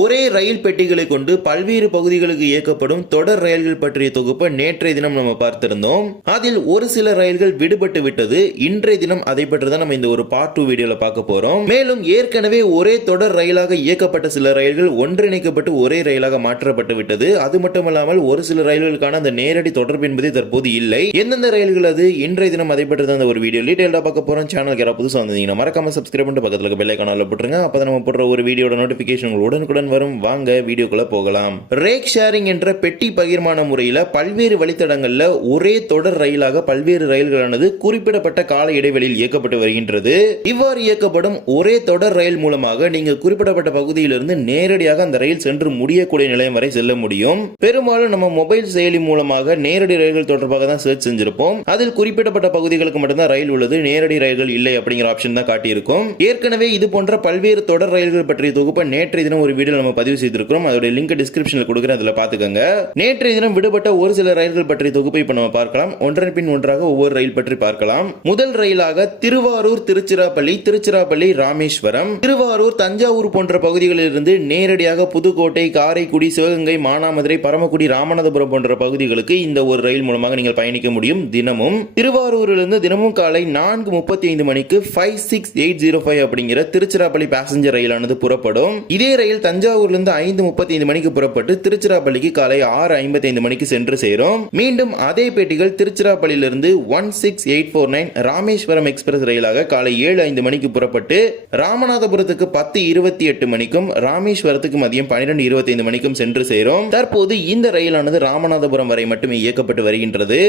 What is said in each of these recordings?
ஒரே ரயில் பெட்டிகளை கொண்டு பல்வேறு பகுதிகளுக்கு இயக்கப்படும் தொடர் ரயில்கள் பற்றிய தொகுப்பை நேற்றைய தினம் நம்ம பார்த்திருந்தோம். அதில் ஒரு சில ரயில்கள் விடுபட்டு விட்டது. இன்றைய தினம் அதை பற்றி தான் நம்ம இந்த ஒரு பார்ட் 2 வீடியோல பார்க்க போறோம். மேலும் ஏற்கனவே ஒரே தொடர் ரயிலாக இயக்கப்பட்ட சில ரயில்கள் ஒன்றிணைக்கப்பட்டு ஒரே ரயிலாக மாற்றப்பட்டு விட்டது. அது மட்டுமல்லாமல் ஒரு சில ரயில்களுக்கான அந்த நேரடி தொடர்பு என்பது தற்போது இல்லை. எந்தெந்த ரயில்கள் அது இன்றைய தினம் அதை பற்றி தான் ஒரு வீடியோ டீடைலா பார்க்க போறோம். சேனலுக்கு யாராவது புதுசா வந்தீங்கன்னா மறக்காம சப்ஸ்கிரைப் பண்ணிட்டு பக்கத்துல இருக்க பெல் ஐகானை போட்டுருங்க. அப்பதான் நம்ம போடுற ஒரு வீடியோட நோட்டிபிகேஷன் உடனுக்குடன் வரும். வாங்க வீடியோக்குள்ள போகலாம். ரேக் ஷேரிங் என்ற பெட்டி பகிர்மான முறையில் பல்வேறு வழித்தடங்கள்ல ஒரே தொடர் ரயிலாக பல்வேறு ரயில்களானது குறிப்பிடப்பட்ட கால இடைவெளியில் இயக்கப்பட்டு வருகின்றது. இவ்வாறு இயக்கப்படும் ஒரே தொடர் ரயில் மூலமாக நீங்க குறிப்பிடப்பட்ட பகுதியிலிருந்து நேரடியாக அந்த ரயில் சென்று முடியக்கூடிய நிலையம் வரை செல்ல முடியும். பெரும்பாலும் நம்ம மொபைல் செயலி மூலமாக நேரடி ரயில்கள் தொடர்பாக தான் சர்ச் செஞ்சிருப்போம். அதில் குறிப்பிடப்பட்ட பகுதிகளுக்கு மட்டும்தான் ரயில் உள்ளது, நேரடி ரயில்கள் இல்லை அப்படிங்கிற ஆப்ஷன் தான் காட்டியிருக்கும். ஏற்கனவே இது போன்ற பல்வேறு தொடர் ரயில்கள் பற்றிய தொகுப்பை நேற்றைய தினம் ஒரு வீடியோ நம்ம பதிவு செய்திருக்கிறோம். அதோட லிங்க் டிஸ்கிரிப்ஷன்ல கொடுக்கிறேன், அதுல பாத்துக்கங்க. நேற்றைய தினம் விடுபட்ட ஒரு சில ரயில்கள் பற்றிய தொகுப்பை இப்ப நம்ம பார்க்கலாம். ஒன்றன் பின் ஒன்றாக ஒவ்வொரு ரயில் பற்றி பார்க்கலாம். முதல் ரயிலாக திருவாரூர் திருச்சிராப்பள்ளி, திருச்சிராப்பள்ளி ராமேஸ்வரம், திருவாரூர் தஞ்சாவூர் போன்ற பகுதிகளில் இருந்து நேரடியாக புதுக்கோட்டை, காரைக்குடி, சிவகங்கை, மானாமதுரை, பரமக்குடி, ராமநாதபுரம் போன்ற பகுதிகளுக்கு இந்த ஒரு ரயில் மூலமாக நீங்கள் பயணிக்க முடியும். தினமும் திருவாரூரிலிருந்து தினமும் காலை 4:35 மணிக்கு 56805 அப்படிங்கிற திருச்சிராப்பள்ளி பேசஞ்சர் ரயிலானது புறப்படும். இதே ரயில் தஞ்சாவூரிலிருந்து 5:35 மணிக்கு புறப்பட்டு திருச்சிராப்பள்ளிக்கு காலை 6:55 மணிக்கு சென்று சேரும். மீண்டும் அதே பெட்டிகள் திருச்சிராப்பள்ளியிலிருந்து 16849 ராமேஸ்வரம் எக்ஸ்பிரஸ் ரயிலாக காலை 7:05 மணிக்கு புறப்பட்டு ராமநாதபுரத்துக்கு 10:28 மணிக்கும் ராமேஸ்வரத்துக்கு மதியம் 12:25 மணிக்கும் சென்று சேரும். தற்போது இந்த ரயிலானது ராமநாதபுரம் வரை மட்டுமே இயக்கப்பட்டு வருகின்றது.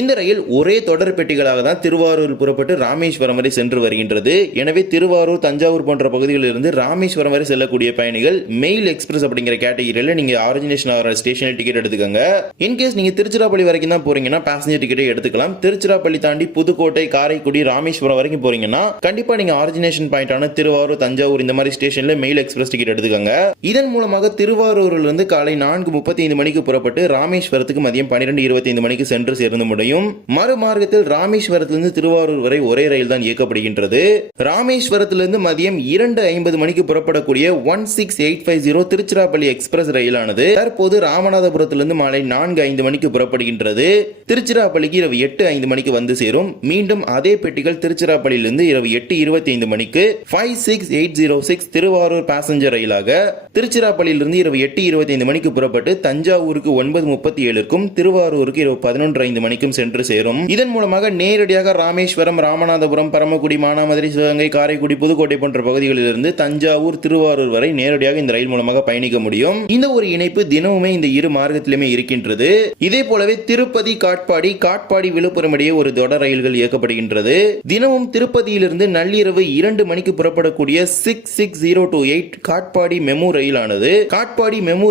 இந்த ரயில் ஒரே தொடர் பெட்டிகளாக தான் திருவாரூர் புறப்பட்டு ராமேஸ்வரம் வரை சென்று வருகின்றது. எனவே திருவாரூர், தஞ்சாவூர் போன்ற பகுதிகளில் இருந்து ராமேஸ்வரம் வரை செல்லக்கூடிய பயணிகள் மெயில் எக்ஸ்பிரஸ் அப்படிங்கிற கேட்டகரியில நீங்க ஆரிஜினேஷன் ஆகிற ஸ்டேஷன் டிக்கெட் எடுத்துக்கங்க. இன்கேஸ் நீங்க திருச்சிராப்பள்ளி வரைக்கும் தான் போறீங்கன்னா பேசஞ்சர் டிக்கெட் எடுத்துக்கலாம். திருச்சிராப்பள்ளி தாண்டி புதுக்கோட்டை, காரைக்குடி, ராமேஸ்வரம் வரைக்கும் போறீங்கன்னா கண்டிப்பா நீங்க ஆரிஜினேஷன் பாயிண்டான திருவாரூர், தஞ்சாவூர் இந்த மாதிரி ஸ்டேஷன்ல மெயில் எக்ஸ்பிரஸ் டிக்கெட் எடுத்துக்கங்க. இதன் மூலமாக திருவாரூரில் இருந்து காலை 4:35 மணிக்கு புறப்பட்டு ராமேஸ்வரத்துக்கு மதியம் 12:25 மணிக்கு சென்று சேர்ந்து முடியும். மறுமார்க்கத்தில் ராமேஸ்வரத்திலிருந்து திருவாரூர் வரை ஒரே ரயில் தான் இயக்கப்படுகின்றது. ராமேஸ்வரத்திலிருந்து மதியம் 2:50 மணிக்கு புறப்படக்கூடிய 16850 திருச்சிராப்பள்ளி எக்ஸ்பிரஸ் ரயிலானது தற்போது ராமநாதபுரத்திலிருந்து மாலை 4:05 மணிக்கு புறப்படுகின்றது. திருச்சிராப்பள்ளிக்கு இரவு 8:05 மணிக்கு வந்து சேரும். மீண்டும் அதே பெட்டிகள் திருச்சிராப்பள்ளியிலிருந்து இரவு 8:25 மணிக்கு 56806 திருவாரூர் பேசஞ்சர் ரயிலாக திருச்சிராப்பள்ளியிலிருந்து இரவு 8:25 மணிக்கு புறப்பட்டு தஞ்சாவூருக்கு 9:37க்கும் திருவாரூருக்கு இரவு 11:05 மணிக்கும் சென்று சேரும். இதன் மூலமாக நேரடியாக ராமேஸ்வரம், ராமநாதபுரம், பரமக்குடி, மானாமதுரை, சிவகங்கை, காரைக்குடி, புதுக்கோட்டை போன்ற பகுதிகளில் இருந்து தஞ்சாவூர், திருவாரூர் வரை நேரடியாக இந்த ரயில் மூலமாக பயணிக்க முடியும். இந்த ஒரு இணைப்பு தினமுமே இந்த இரு மார்க்கத்திலுமே இருக்கின்றது. இதே போலவே திருப்பதி, காட்பாடி, காட்பாடி விழுப்புரம் இடையே ஒரு தொடர் ரயில்கள் இயக்கப்படுகின்றது. தினமும் திருப்பதியிலிருந்து நள்ளிரவு 2 மணிக்கு புறப்படக்கூடிய 66028 காட்பாடி மெமு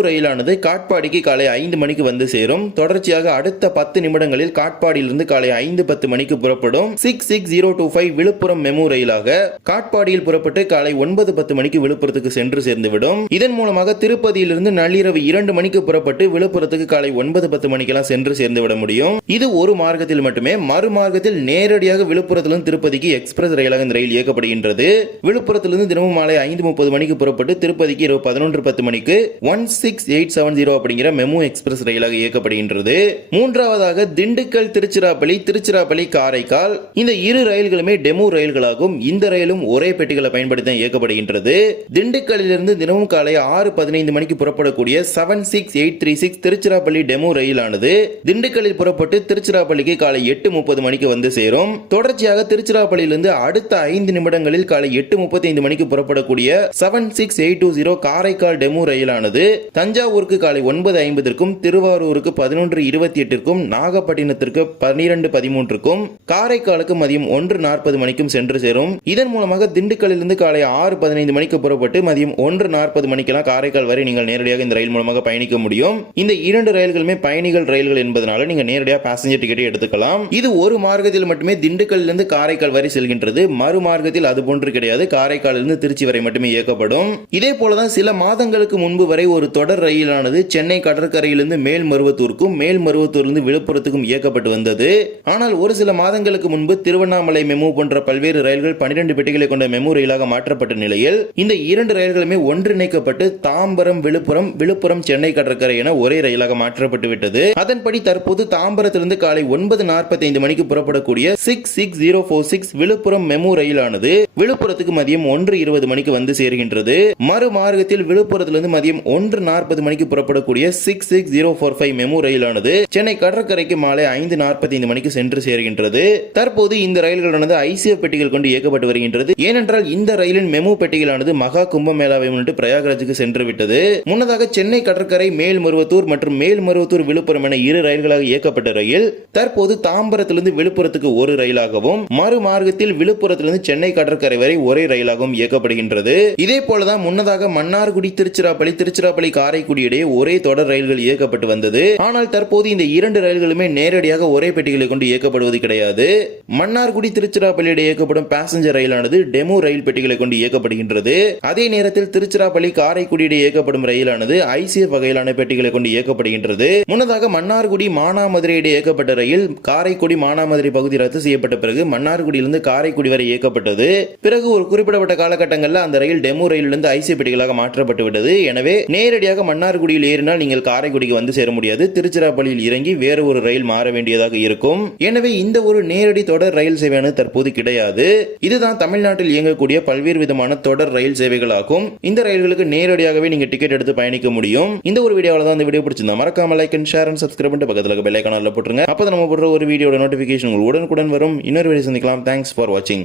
ரயிலானது காட்பாடிக்கு காலை 5 மணிக்கு வந்து சேரும். தொடர்ச்சியாக அடுத்த 10 நிமிடங்களில் காட்பாடியிலிருந்து காலை 5:10 மணிக்கு புறப்படும் 66025 விழுப்புரம் மெமு ரயிலாக காட்பாடியில் புறப்பட்டு காலை 9:10 மணிக்கு விழுப்புரத்துக்கு சென்று சேர்ந்துவிடும். இதன் மூலமாக திருப்பதியிலிருந்து நள்ளிரவு 2 மணிக்கு புறப்பட்டு விழுப்புரத்துக்கு காலை 9:10 மணிக்கெல்லாம் சென்று சேர்ந்து விட முடியும். இது ஒரு மார்க்கத்தில் மட்டுமே. மறுமார்க்கத்தில் நேரடியாக விழுப்புரத்திலிருந்து திருப்பதிக்கு எக்ஸ்பிரஸ் ரயிலாக இந்த ரயில் இயக்கப்படுகின்றது. விழுப்புரத்திலிருந்து தினமும் மாலை 5:30 மணிக்கு புறப்பட்டு திருப்பதிக்கு இரவு 11:10 மணிக்கு 16870 அப்படிங்கிற மெமு எக்ஸ்பிரஸ் ரயிலாக இயக்கப்படுகின்றது. மூன்றாவதாக திண்டுக்கல் திருச்சிராப்பள்ளி, திருச்சிராப்பள்ளி காரைக்கால், இந்த இரு ரயில்களுமே டெமோ ரயில்களாகும். இந்த ரயிலும் ஒரே பெட்டிகளை பயன்படுத்தி இயக்கப்படுகின்றது. திண்டுக்கல்லிலிருந்து தினமும் காலை 6:15 மணிக்கு புறப்படக்கூடிய 76836 திருச்சிராப்பள்ளி டெமோ ரயிலானது திண்டுக்கல்லில் புறப்பட்டு திருச்சிராப்பள்ளிக்கு காலை 8:30 மணிக்கு வந்து சேரும். தொடர்ச்சியாக திருச்சிராப்பள்ளியிலிருந்து அடுத்த 5 நிமிடங்களில் காலை 8:35 மணிக்கு புறப்படக்கூடிய 76820 காரைக்கால் டெமோ ரயிலானது தஞ்சாவூருக்கு காலை 9:50க்கும், திருவாரூருக்கு 11:28க்கும், நாகப்பட்டினத்திற்கு 12:13க்கும், காரைக்காலுக்கு மதியம் 1:40 மணிக்கும் சென்று சேரும். இதன் மூலமாக திண்டுக்கல்லிலிருந்து காலை 6:15 மணிக்கு புறப்பட்டு மதியம் 1:40 மணிக்கெல்லாம் காரைக்கால் வரை நீங்கள் நேரடியாக இந்த ரயில் மூலமாக பயணிக்க முடியும். இந்த இரண்டு ரயில்களுமே பயணிகள் ரயில்கள் என்பதனால நீங்க நேரடியாக பேசஞ்சர் டிக்கெட் எடுத்துக்கலாம். இது ஒரு மார்க்கத்தில் மட்டுமே திண்டுக்கல்லிருந்து காரைக்கால் வரை செல்கின்றது. மறு மார்க்கத்தில் அது போன்று கிடையாது. காரைக்காலிலிருந்து திருச்சி வரை மட்டுமே இயக்கப்படும். இதே போலதான் சில மாதங்களுக்கு முன்பு வரை ஒரு தொடர் ரயிலானது சென்னை கடற்கரையிலிருந்து மேல்மருவத்தூருக்கும், மேல்மருவத்தூரிலிருந்து விழுப்புரத்துக்கும் இயக்கப்பட்டு வந்தது. ஆனால் ஒரு சில மாதங்களுக்கு முன்பு திருவண்ணாமலை மெமு போன்ற பல்வேறு ரயில்கள் 12 பெட்டிகளை கொண்ட மெமு ரயிலாக மாற்றப்பட்ட நிலையில் இந்த இரண்டு ரயில்களுமே ஒன்றிணைக்க நீக்கப்பட்டு தாம்பரம் விழுப்புரம், விழுப்புரம் சென்னை கடற்கரை என ஒரே ரயிலாக மாற்றப்பட்டு விட்டது. அதன்படி தற்போது தாம்பரத்திலிருந்து காலை 9:45 மணிக்கு புறப்படக்கூடிய 66046 விழுப்புரம் மெமு ரயிலானது விழுப்புரத்துக்கு மதியம் 1:20 மணிக்கு வந்து சேர்கின்றது. மறுமார்க்கத்தில் விழுப்புரத்திலிருந்து மதியம் 1:40 மணிக்கு புறப்படக்கூடிய 66045 மெமு ரயிலானது சென்னை கடற்கரைக்கு மாலை 5:45 மணிக்கு சென்று சேர்கின்றது. தற்போது இந்த ரயில்களானது ஐசிஎஃப் பெட்டிகள் கொண்டு இயக்கப்பட்டு வருகின்றது. ஏனென்றால் இந்த ரயிலின் மெமு பெட்டிகளானது மகா கும்பமேளாவை முன்னிட்டு பிரயாகராஜுக்கு சென்று விட்டது. முன்னதாக சென்னை கடற்கரை மேல்மருவத்தூர் மற்றும் மேல்மருவத்தூர் விழுப்புரம் என இரு ரயில்களாக இயக்கப்பட்ட ரயில் தற்போது தாம்பரத்திலிருந்து விழுப்புரத்துக்கு ஒரு ரயிலாகவும் மறுமார்க்கத்தில் விழுப்புரத்திலிருந்து சென்னை கடற்கரை வரை ஒரே ரயிலாகவும் இயக்கப்படுகின்றது. இதே போலதான் முன்னதாக மன்னார்குடி திருச்சிராப்பள்ளி, திருச்சிராப்பள்ளி காரைக்குடி இடையே ஒரே தொடர் ரயில்கள் இயக்கப்பட்டு வந்தது. ஆனால் தற்போது இந்த இரண்டு ரயில்களுமே நேரடியாக ஒரே பெட்டிகளை கொண்டு இயக்கப்படுவது கிடையாது. மன்னார்குடி திருச்சிராப்பள்ளி இடையே இயக்கப்படும் பாசஞ்சர் ரயிலானது டெமோ ரயில் பெட்டிகளை கொண்டு இயக்கப்படுகின்றது. அதே நேரத்தில் திருச்சிராப்பள்ளி காரைக்குடி இடையே இயக்கப்படும் ரயிலானது ஐசிஎஃப் வகையிலான பெட்டிகளை கொண்டு இயக்கப்படுகின்றது. முன்னதாக மன்னார்குடி மானாமதுரை இடையே இயக்கப்பட்ட ரயில் காரைக்குடி மானாமதுரை பகுதி ரத்து செய்யப்பட்ட பிறகு மன்னார்குடியிலிருந்து காரைக்குடி வரை இயக்கப்பட்டது. பிறகு ஒரு குறிப்பிடப்பட்ட காலகட்டங்களில் அந்த ரயில் டெமோ ரயிலிருந்து ஐசிஎஃப் பெட்டிகளாக மாற்றப்பட்டு விட்டது. எனவே நேரடியாக மன்னார்குடியில் ஏறினால் நீங்கள் காரைக்குடிக்கு வந்து சேர முடியாது. திருச்சிராப்பள்ளியில் இறங்கி வேறு ஒரு ரயில் மாற வேண்டியதாக இருக்கும். எனவே இந்த ஒரு நேரடி தொடர் ரயில் சேவையானது தற்போது கிடையாது. இதுதான் தமிழ்நாட்டில் இயங்கக்கூடிய பல்வேறு விதமான தொடர் ரயில் சேவைகள் ஆகும். இந்த ரயில்களுக்கு நேரடியாகவே நீங்க டிக்கெட் எடுத்து பயணிக்க முடியும். இந்த ஒரு வீடியோல தான் இந்த வீடியோ பிடிச்சிருந்தா மறக்காம like and share and subscribe பண்ணிட்டு பக்கத்துல இருக்க பெல் ஐகான்ல போட்டுருங்க. அப்பதான் நம்ம போடுற ஒரு வீடியோட நோட்டிபிகேஷன் உங்களுக்கு உடனுக்குடன் வரும். இன்னொரு வீடியோ சந்திக்கலாம். தேங்க்ஸ் ஃபார் வாட்சிங்.